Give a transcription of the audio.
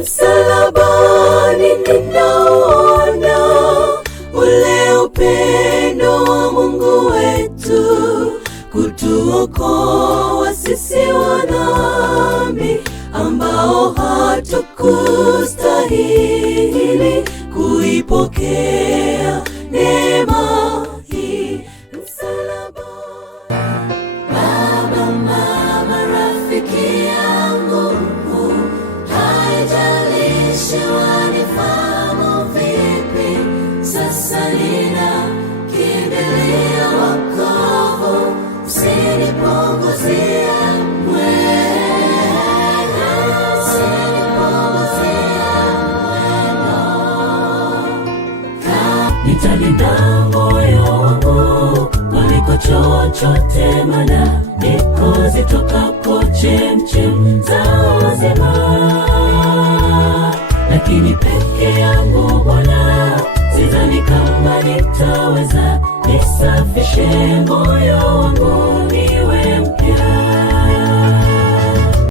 Msalabani ninaona ule upendo wa Mungu wetu, kutuokoa sisi wadhambi ambao hatukustahili kuipokea neema hii. Baba, mama, rafiki yangu, haijalishi wanifahamu vipi, sasa ninakimbilia wokovu, usinipunguzie nitalinda moyo wangu kuliko chochote, maana ndiko zitokapo chemchem za uzima. Lakini peke yangu Bwana, sidhani kama nitaweza. Nisafishe moyo wangu